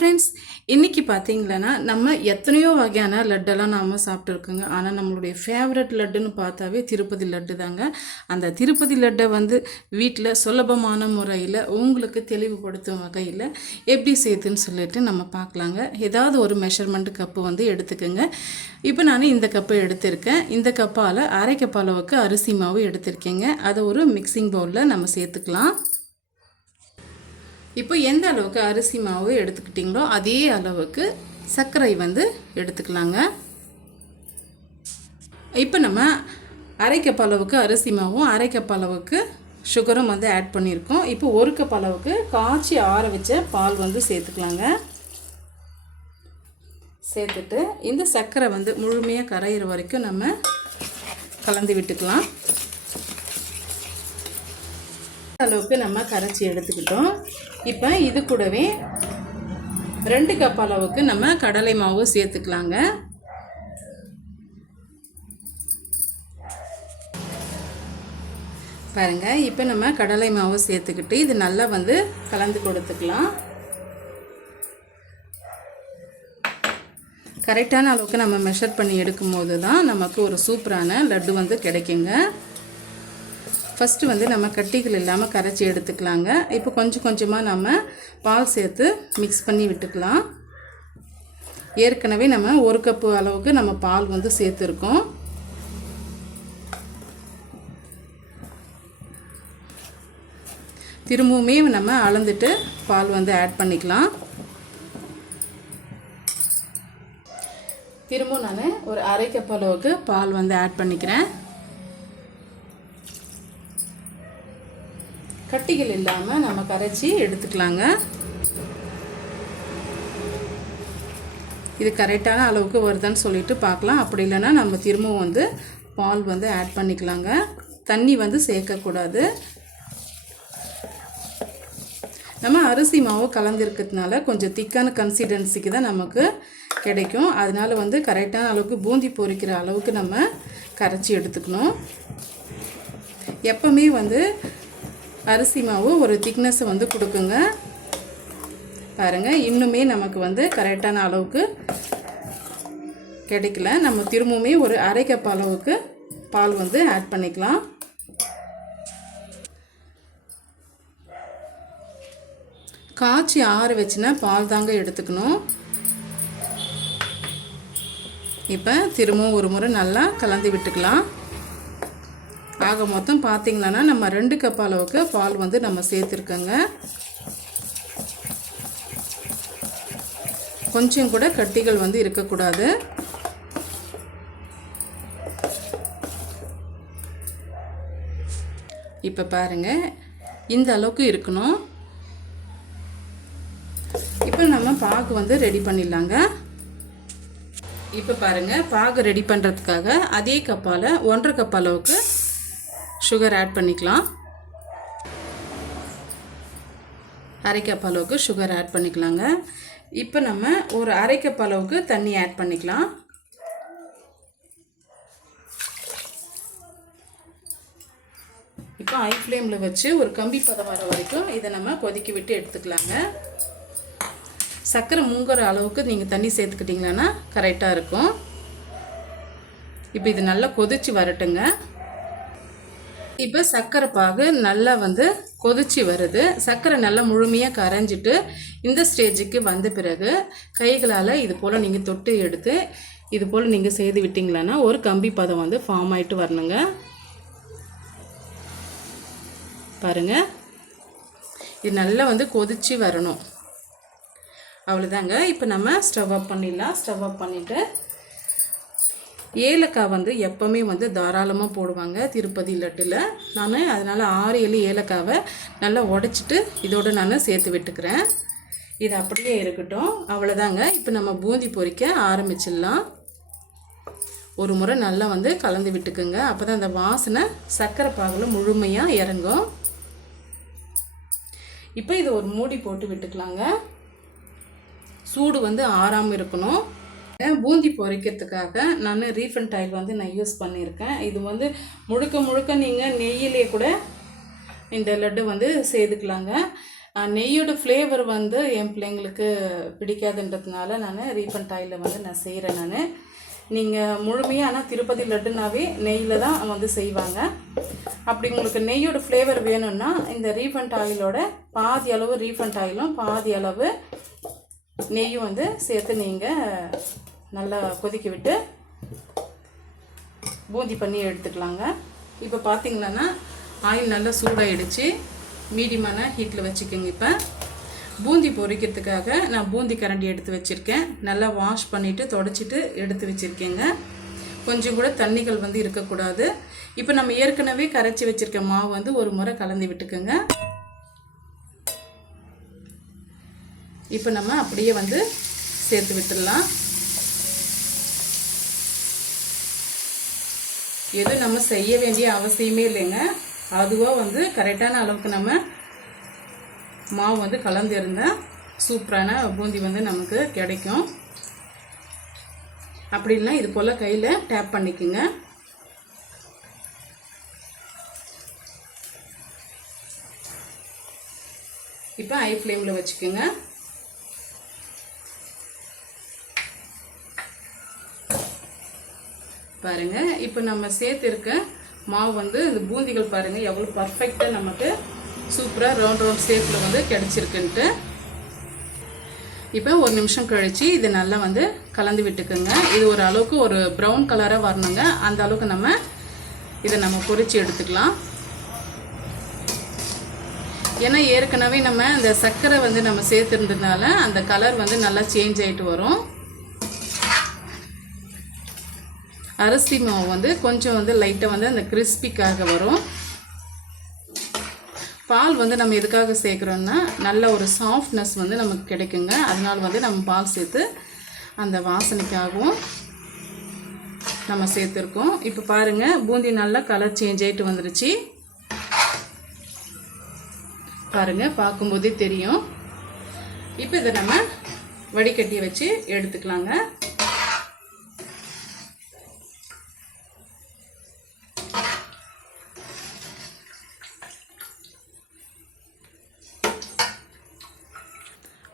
Friends, இன்றைக்கி பார்த்தீங்களன்னா நம்ம எத்தனையோ வகையான லட்டெல்லாம் நாம் சாப்பிட்ருக்கோங்க. ஆனால் நம்மளுடைய ஃபேவரட் லட்டுன்னு பார்த்தாவே திருப்பதி லட்டு தாங்க. அந்த திருப்பதி லட்டை வீட்டில் சுலபமான முறையில் உங்களுக்கு தெளிவுபடுத்தும் வகையில் எப்படி செய்யுதுன்னு சொல்லிட்டு நம்ம பார்க்கலாங்க. ஏதாவது ஒரு மெஷர்மெண்ட் கப்பு எடுத்துக்கோங்க. இப்போ நான் இந்த கப்பை எடுத்திருக்கேன். இந்த கப்பால் அரை கப் அளவுக்கு அரிசி மாவு எடுத்திருக்கேங்க. அதை ஒரு மிக்சிங் பவுலில் நம்ம சேர்த்துக்கலாம். இப்போ எந்த அளவுக்கு அரிசி மாவு எடுத்துக்கிட்டிங்களோ அதே அளவுக்கு சர்க்கரை எடுத்துக்கலாங்க. இப்போ நம்ம அரை கப் அளவுக்கு அரிசி மாவும் அரை கப் அளவுக்கு சுகரும் ஆட் பண்ணியிருக்கோம். இப்போ ஒரு கப் அளவுக்கு காய்ச்சி ஆற வச்ச பால் சேர்த்துக்கலாங்க. சேர்த்துட்டு இந்த சர்க்கரை முழுமையாக கரையிற வரைக்கும் நம்ம கலந்து விட்டுக்கலாம். அளவுக்கு நம்ம கரைச்சி எடுத்துக்கிட்டோம். இப்போ இது கூடவே 2 கப் அளவுக்கு நம்ம கடலை மாவு சேர்த்துக்கலாங்க. பாருங்க, இப்போ நம்ம கடலை மாவு சேர்த்துக்கிட்டு இது நல்லா கலந்து கொடுத்துக்கலாம். கரெக்டான அளவுக்கு நம்ம மெஷர் பண்ணி எடுக்கும்போது தான் நமக்கு ஒரு சூப்பரான லட்டு கிடைக்குங்க. ஃபஸ்ட்டு நம்ம கட்டிகள் இல்லாமல் கரைச்சி எடுத்துக்கலாங்க. இப்போ கொஞ்சம் கொஞ்சமாக நம்ம பால் சேர்த்து மிக்ஸ் பண்ணி விட்டுக்கலாம். ஏற்கனவே நம்ம 1 கப்பு அளவுக்கு நம்ம பால் சேர்த்துருக்கோம். திரும்பவுமே நம்ம அளந்துட்டு பால் ஆட் பண்ணிக்கலாம். திரும்பவும் நான் ஒரு அரை கப் அளவுக்கு பால் ஆட் பண்ணிக்கிறேன். கட்டிகள் இல்லாமல் நம்ம கரைச்சி எடுத்துக்கலாங்க. இது கரெக்டான அளவுக்கு வருதான்னு சொல்லிட்டு பார்க்கலாம். அப்படி இல்லைன்னா நம்ம திரும்பவும் பால் ஆட் பண்ணிக்கலாங்க. தண்ணி சேர்க்கக்கூடாது. நம்ம அரிசி மாவு கலந்துருக்கிறதுனால கொஞ்சம் திக்கான கன்சிஸ்டன்சிக்கு தான் நமக்கு கிடைக்கும். அதனால் கரெக்டான அளவுக்கு பூந்தி பொரிக்கிற அளவுக்கு நம்ம கரைச்சி எடுத்துக்கணும். எப்பவுமே அரிசி மாவு ஒரு திக்னஸ் கொடுக்குங்க. பாருங்கள், இன்னுமே நமக்கு கரெக்டான அளவுக்கு கிடைக்கல. நம்ம திரும்பவுமே ஒரு அரை கப் அளவுக்கு பால் ஆட் பண்ணிக்கலாம். காய்ச்சி ஆற வச்சுனா பால் தாங்க எடுத்துக்கணும். இப்போ திரும்பவும் ஒரு முறை நல்லா கலந்து விட்டுக்கலாம். ஆக மொத்தம் பார்த்திங்கன்னா நம்ம 2 கப் அளவுக்கு பால் நம்ம சேர்த்துருக்கோங்க. கொஞ்சம் கூட கட்டிகள் இருக்கக்கூடாது. இப்போ பாருங்கள், இந்த அளவுக்கு இருக்கணும். இப்போ நம்ம பாகு ரெடி பண்ணிடலாங்க. இப்போ பாருங்கள், பாகு ரெடி பண்ணுறதுக்காக அதே கப்பால் 1.5 கப் அளவுக்கு சுகர் ஆட் பண்ணிக்கலாம். அரை கப் அளவுக்கு சுகர் ஆட் பண்ணிக்கலாங்க. இப்போ நம்ம ஒரு அரை கப் அளவுக்கு தண்ணி ஆட் பண்ணிக்கலாம். இப்போ ஹை ஃப்ளேமில் வச்சு ஒரு கம்பி பதம் வர வரைக்கும் இதை நம்ம கொதிக்க விட்டு எடுத்துக்கலாங்க. சர்க்கரை மூங்குற அளவுக்கு நீங்கள் தண்ணி சேர்த்துக்கிட்டிங்கன்னா கரெக்டாக இருக்கும். இப்போ இது நல்லா கொதிச்சு வரட்டுங்க. இப்போ சர்க்கரை பாகு நல்லா கொதிச்சு வருது. சர்க்கரை நல்லா முழுமையாக கரைஞ்சிட்டு இந்த ஸ்டேஜுக்கு வந்த பிறகு கைகளால் இது போல் நீங்கள் தொட்டு எடுத்து இது போல் நீங்கள் செய்து விட்டிங்களான்னா ஒரு கம்பி பதம் ஃபார்ம் ஆகிட்டு வரணுங்க. பாருங்கள், இது நல்லா கொதிச்சு வரணும். அவ்வளோதாங்க. இப்போ நம்ம ஸ்டவ் ஆஃப் பண்ணிடலாம். ஸ்டவ் ஆஃப் பண்ணிவிட்டு ஏலக்காய் எப்போவுமே தாராளமாக போடுவாங்க திருப்பதி லட்டில். நான் அதனால் 6-7 ஏலக்காவை நல்லா உடச்சிட்டு இதோடு நான் சேர்த்து விட்டுக்கிறேன். இது அப்படியே இருக்கட்டும். அவ்வளோதாங்க. இப்போ நம்ம பூந்தி பொரிக்க ஆரம்பிச்சிடலாம். ஒரு முறை நல்லா கலந்து விட்டுக்குங்க. அப்போ தான் அந்த வாசனை சர்க்கரை பாகில் முழுமையாக இறங்கும். இப்போ இது ஒரு மூடி போட்டு விட்டுக்கலாங்க. சூடு ஆறாமல் இருக்கணும். பூந்தி பொரிக்கிறதுக்காக நான் ரீஃபண்ட் ஆயில் நான் யூஸ் பண்ணியிருக்கேன். இது முழுக்க முழுக்க நீங்கள் நெய்யிலே கூட இந்த லட்டு செய்துக்கலாங்க. நெய்யோட ஃப்ளேவர் வந்து என் பிள்ளைங்களுக்கு பிடிக்காதுன்றதுனால நான் ரீஃபண்ட் ஆயிலில் வந்து நான் செய்கிறேன். நீங்கள் முழுமையாக ஆனால் திருப்பதி லட்டுனாவே நெய்யில் தான் வந்து செய்வாங்க. அப்படி உங்களுக்கு நெய்யோட ஃப்ளேவர் வேணும்னா இந்த ரீஃபண்ட் ஆயிலோட பாதி அளவு ரீஃபண்ட் ஆயிலும் பாதி அளவு நெய்யும் வந்து சேர்த்து நீங்கள் நல்லா கொதிக்க விட்டு பூந்தி பண்ணி எடுத்துக்கலாங்க. இப்போ பார்த்தீங்கன்னா ஆயில் நல்லா சூடாகிடுச்சு. மீடியமான ஹீட்டில் வச்சுக்கோங்க. இப்போ பூந்தி பொரிக்கிறதுக்காக நான் பூந்தி கரண்டி எடுத்து வச்சுருக்கேன். நல்லா வாஷ் பண்ணிவிட்டு தொடச்சிட்டு எடுத்து வச்சுருக்கேங்க. கொஞ்சம் கூட தண்ணிகள் வந்து இருக்கக்கூடாது. இப்போ நம்ம ஏற்கனவே கரைச்சி வச்சுருக்க மாவு வந்து ஒரு முறை கலந்து விட்டுக்கோங்க. இப்போ நம்ம அப்படியே வந்து சேர்த்து விட்டுடலாம். எதுவும் நம்ம செய்ய வேண்டிய அவசியமே இல்லைங்க. அதுவாக வந்து கரெக்டான அளவுக்கு நம்ம மாவு வந்து கலந்து இருந்தால் சூப்பரான பூந்தி வந்து நமக்கு கிடைக்கும். அப்படின்னா இது போல் கையில் டேப் பண்ணிக்கோங்க. இப்போ ஹை ஃப்ளேமில் வச்சுக்கோங்க. பாருங்கள், இப்போ நம்ம சேர்த்துருக்க மாவு வந்து இந்த பூந்திகள் பாருங்கள் எவ்வளோ பர்ஃபெக்டாக நமக்கு சூப்பராக ரவுண்ட் ஷேப்பில் வந்து கிடச்சிருக்குன்ட்டு. இப்போ ஒரு நிமிஷம் கழித்து இது நல்லா வந்து கலந்து விட்டுக்குங்க. இது ஒரு அளவுக்கு ஒரு ப்ரௌன் கலராக வரணுங்க. அந்த அளவுக்கு இதை நம்ம பொரித்து எடுத்துக்கலாம். ஏன்னா ஏற்கனவே நம்ம இந்த சர்க்கரை வந்து நம்ம சேர்த்துருந்ததுனால அந்த கலர் வந்து நல்லா சேஞ்ச் ஆகிட்டு வரும். அரிசி மாவு வந்து கொஞ்சம் வந்து லைட்டாக வந்து அந்த கிறிஸ்பிக்காக வரும். பால் வந்து நம்ம எதுக்காக சேர்க்குறோன்னா நல்ல ஒரு சாஃப்ட்னஸ் வந்து நமக்கு கிடைக்குங்க. அதனால் வந்து நம்ம பால் சேர்த்து அந்த வாசனைக்காகவும் நம்ம சேர்த்துருக்கோம். இப்போ பாருங்கள், பூந்தி நல்லா கலர் சேஞ்ச் ஆகிட்டு வந்துருச்சு. பாருங்கள், பார்க்கும்போதே தெரியும். இப்போ இதை நம்ம வடிகட்டி வச்சு எடுத்துக்கலாங்க.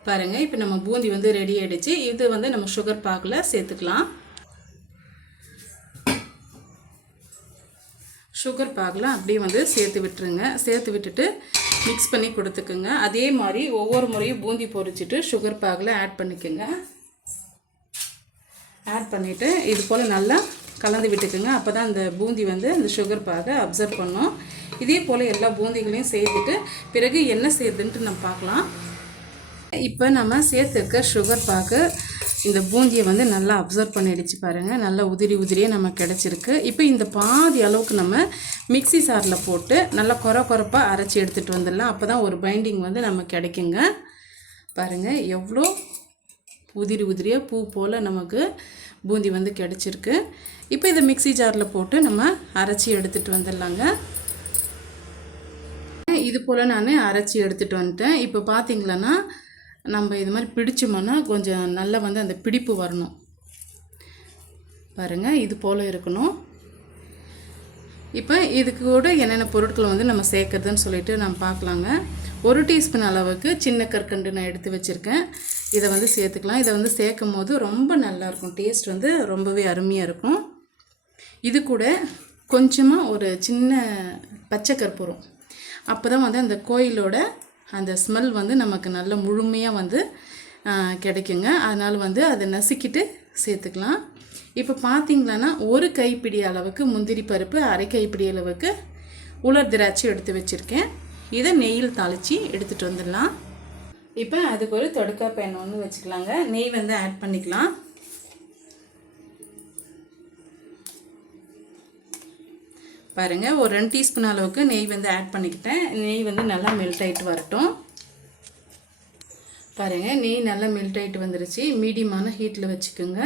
பாருங்கள், இப்போ நம்ம பூந்தி வந்து ரெடி ஆகிடுச்சு. இது வந்து நம்ம சுகர் பாகில் சேர்த்துக்கலாம். சுகர் பாகில் அப்படியே வந்து சேர்த்து விட்டுருங்க. சேர்த்து விட்டுட்டு மிக்ஸ் பண்ணி கொடுத்துக்குங்க. அதே மாதிரி ஒவ்வொரு முறையும் பூந்தி பொரிச்சிட்டு சுகர் பாகில் ஆட் பண்ணிக்கோங்க. ஆட் பண்ணிவிட்டு இது போல் நல்லா கலந்து விட்டுக்குங்க. அப்போ தான் அந்த பூந்தி வந்து அந்த சுகர் பாகை அப்சர்வ் பண்ணும். இதே போல் எல்லா பூந்திகளையும் சேர்த்துட்டு பிறகு என்ன செய்யுதுன்ட்டு நம்ம பார்க்கலாம். இப்போ நம்ம சேர்த்துருக்க சுகர் பாகு இந்த பூந்தியை வந்து நல்லா அப்சர்வ் பண்ணிடுச்சு. பாருங்கள், நல்லா உதிரியாக நமக்கு கிடச்சிருக்கு. இப்போ இந்த பாதி அளவுக்கு நம்ம மிக்ஸி சாரில் போட்டு நல்லா கொரப்பாக அரைச்சி எடுத்துகிட்டு வந்துடலாம். அப்போ தான் ஒரு பைண்டிங் வந்து நமக்கு கிடைக்குங்க. பாருங்கள், எவ்வளோ உதிரியாக பூ போல் நமக்கு பூந்தி வந்து கிடச்சிருக்கு. இப்போ இதை மிக்ஸி ஜாரில் போட்டு நம்ம அரைச்சி எடுத்துகிட்டு வந்துடலாங்க. இது போல் நான் அரைச்சி எடுத்துகிட்டு வந்துட்டேன். இப்போ பார்த்திங்களன்னா நம்ம இது மாதிரி பிடிச்சோம்னா கொஞ்சம் நல்லா வந்து அந்த பிடிப்பு வரணும். பாருங்கள், இது போல் இருக்கணும். இப்போ இதுக்கு கூட என்னென்ன பொருட்கள் வந்து நம்ம சேர்க்குறதுன்னு சொல்லிட்டு நம்ம பார்க்கலாங்க. 1 டீஸ்பூன் அளவுக்கு சின்ன கற்கண்டு நான் எடுத்து வச்சுருக்கேன். இதை வந்து சேர்த்துக்கலாம். இதை வந்து சேர்க்கும் போது ரொம்ப நல்லாயிருக்கும். டேஸ்ட் வந்து ரொம்பவே அருமையாக இருக்கும். இது கூட கொஞ்சமாக ஒரு சின்ன பச்சை கற்பூரம். அப்போ தான் வந்து அந்த கோயிலோட அந்த ஸ்மெல் வந்து நமக்கு நல்ல முழுமையாக வந்து கிடைக்குங்க. அதனால் வந்து அதை நசுக்கிட்டு சேர்த்துக்கலாம். இப்போ பார்த்திங்களன்னா 1 கைப்பிடி அளவுக்கு முந்திரி பருப்பு, 1/2 கைப்பிடி அளவுக்கு உலர் திராட்சை எடுத்து வச்சுருக்கேன். இதை நெய்யில் தாளித்து எடுத்துகிட்டு வந்துடலாம். இப்போ அதுக்கு ஒரு தொடுக்கா பேன் ஒன்று வச்சுக்கலாங்க. நெய் வந்து ஆட் பண்ணிக்கலாம். பாருங்கள், ஒரு 2 டீஸ்பூன் அளவுக்கு நெய் வந்து ஆட் பண்ணிக்கிட்டேன். நெய் வந்து நல்லா மெல்ட் ஆகிட்டு வரட்டும். பாருங்கள், நெய் நல்லா மெல்ட் ஆகிட்டு வந்துருச்சு. மீடியமான ஹீட்டில் வச்சுக்கோங்க.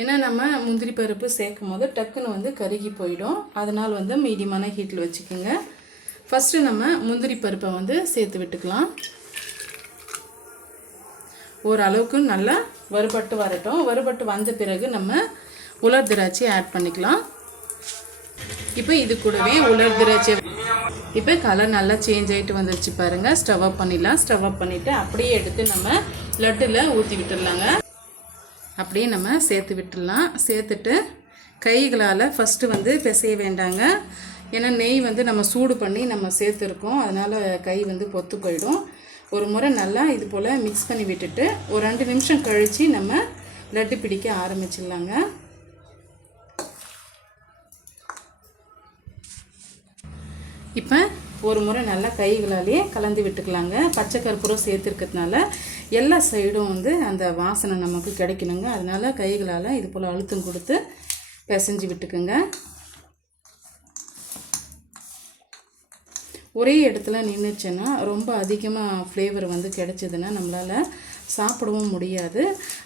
ஏன்னா நம்ம முந்திரி பருப்பு சேர்க்கும் போது டக்குன்னு வந்து கருகி போயிடும். அதனால் வந்து மீடியமான ஹீட்டில் வச்சுக்கோங்க. ஃபஸ்ட்டு நம்ம முந்திரி பருப்பை வந்து சேர்த்து விட்டுக்கலாம். ஓரளவுக்கு நல்லா வறுபட்டு வரட்டும். வறுபட்டு வந்த பிறகு நம்ம உலர் திராட்சை ஆட் பண்ணிக்கலாம். இப்போ இது கூடவே உலர் திராட்சை இப்போ கலர் நல்லா சேஞ்ச் ஆகிட்டு வந்துருச்சு பாருங்கள். ஸ்டவ் ஆஃப் பண்ணிடலாம். ஸ்டவ் ஆஃப் பண்ணிவிட்டு அப்படியே எடுத்து நம்ம லட்டில் ஊற்றி விட்டுடலாங்க. அப்படியே நம்ம சேர்த்து விட்டுடலாம். சேர்த்துட்டு கைகளால் ஃபஸ்ட்டு வந்து பிசைய வேண்டாங்க. ஏன்னா நெய் வந்து நம்ம சூடு பண்ணி நம்ம சேர்த்துருக்கோம், அதனால் கை வந்து பொத்து போயிடும். ஒரு முறை நல்லா இது போல் மிக்ஸ் பண்ணி விட்டுட்டு ஒரு 2 நிமிஷம் கழித்து நம்ம லட்டு பிடிக்க ஆரம்பிச்சிடலாங்க. இப்போ ஒரு முறை நல்லா கைகளாலே கலந்து விட்டுக்கலாங்க. பச்சை கற்பூரம் சேர்த்துருக்கிறதுனால எல்லா சைடும் வந்து அந்த வாசனை நமக்கு கிடைக்கணுங்க. அதனால் கைகளால் இது போல் அழுத்தம் கொடுத்து பிசைஞ்சு விட்டுக்குங்க. ஒரே இடத்துல நின்றுச்சுன்னா ரொம்ப அதிகமாக ஃப்ளேவர் வந்து கிடைச்சதுன்னா நம்மளால் சாப்பிடவும் முடியாது.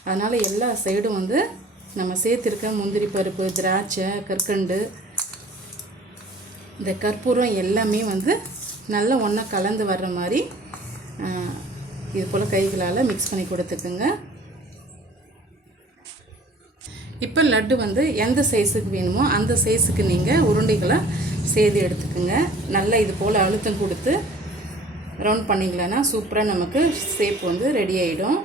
அதனால் எல்லா சைடும் வந்து நம்ம சேர்த்துருக்க முந்திரி பருப்பு, திராட்சை, கற்கண்டு, இந்த கற்பூரம் எல்லாமே வந்து நல்லா ஒன்றா கலந்து வர்ற மாதிரி இது போல் கைகளால் மிக்ஸ் பண்ணி கொடுத்துக்குங்க. இப்போ லட்டு வந்து எந்த சைஸுக்கு வேணுமோ அந்த சைஸுக்கு நீங்கள் உருண்டைகளை செய்து எடுத்துக்கோங்க. நல்லா இது போல் அழுத்தம் கொடுத்து ரவுண்ட் பண்ணிங்களன்னா சூப்பராக நமக்கு ஷேப் வந்து ரெடி ஆகிடும்.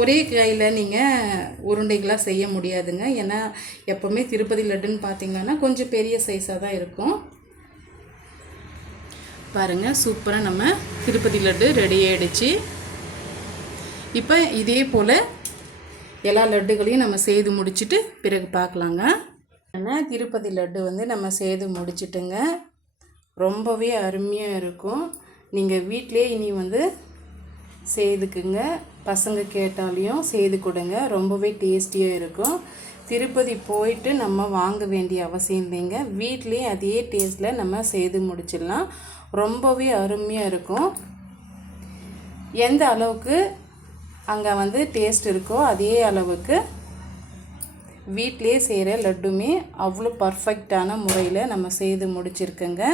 ஒரே கையில் நீங்கள் உருண்டைகளாக செய்ய முடியாதுங்க. ஏன்னா எப்போவுமே திருப்பதி லட்டுன்னு பார்த்திங்கன்னா கொஞ்சம் பெரிய சைஸாக தான் இருக்கும். பாருங்கள், சூப்பராக நம்ம திருப்பதி லட்டு ரெடி ஆகிடுச்சு. இப்போ இதே போல் எல்லா லட்டுகளையும் நம்ம செய்து முடிச்சுட்டு பிறகு பார்க்கலாங்க. ஆனால் திருப்பதி லட்டு வந்து நம்ம செய்து முடிச்சிட்டுங்க. ரொம்பவே அருமையாக இருக்கும். நீங்கள் வீட்டிலே இனி வந்து செய்துக்குங்க. பசங்க கேட்டாலையும் செய்து கொடுங்க. ரொம்பவே டேஸ்டியாக இருக்கும். திருப்பதி போயிட்டு நம்ம வாங்க வேண்டிய அவசியம் இல்லைங்க. வீட்டிலே அதே டேஸ்ட்டில் நம்ம செய்து முடிச்சிடலாம். ரொம்பவே அருமையாக இருக்கும். எந்த அளவுக்கு அங்கே வந்து டேஸ்ட் இருக்கோ அதே அளவுக்கு வீட்டிலே செய்கிற லட்டுமே அவ்வளோ பர்ஃபெக்டான முறையில் நம்ம செய்து முடிச்சிருக்கோங்க.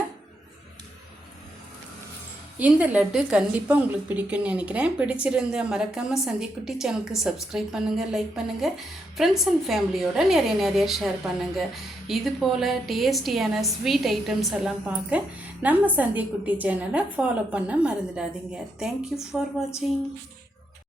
இந்த லட்டு கண்டிப்பாக உங்களுக்கு பிடிக்கும்னு நினைக்கிறேன். பிடிச்சிருந்த மறக்காமல் சந்திக்குட்டி சேனலுக்கு சப்ஸ்கிரைப் பண்ணுங்கள், லைக் பண்ணுங்கள், ஃப்ரெண்ட்ஸ் அண்ட் ஃபேமிலியோட நிறைய ஷேர் பண்ணுங்கள். இது போல் டேஸ்டியான ஸ்வீட் ஐட்டம்ஸ் எல்லாம் பார்க்க நம்ம சந்திக்குட்டி சேனலை ஃபாலோ பண்ண மறந்துடாதீங்க. தேங்க்யூ ஃபார் வாட்சிங்.